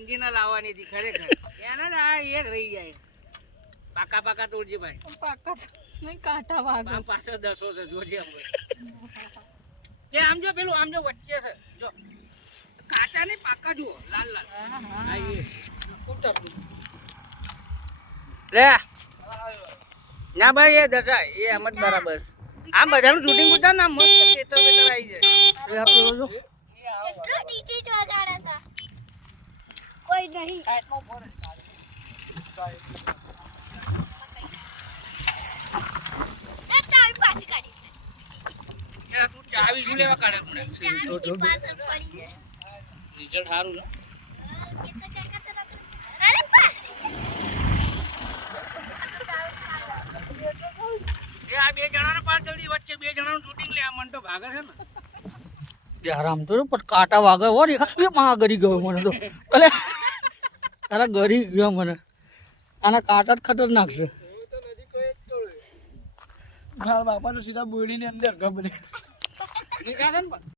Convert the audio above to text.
engine લાવવાની હતી ખરેખર એને જ આ એક રહી જાય પાકા પાકા તોડજી ભાઈ પાકા નહીં કાંટા વાગે પાછળ 10 છે જોજે આમ જો પેલું આમ જો વચ્ચે છે જો કાચા ને પાકા જુઓ લાલ લાલ હા એ ઉતર લે ના ભાઈ એ દસા એ આમ જ બરાબર આમ બધાનું શૂટિંગ ઉતાર ને મસ્ત ખેતર વેતર આવી જાય કેટલું ડીજે વગાડે છે કોઈ નહીં એ ચાવી પાછી કાઢી એ તું ચાવી શું લેવા કાઢે મને ચાવી પાછળ પડી જાય રિઝલ્ટ સારું છે અરે પાછી એ આ બે જણાને પાડ જલ્દી વચ્ચે બે જણાનું શૂટિંગ લે આ મન તો ભાગે છે ને યાર આમ તો પણ કાંટા વાગે હો રે એ માં ગરી ગયો મને તો અલે તારા ગરી ગયો મને આના કાંટા જ ખતરનાક છે મારા બાપાનો સીધા બોડીની અંદર ગબરે નીકળે ને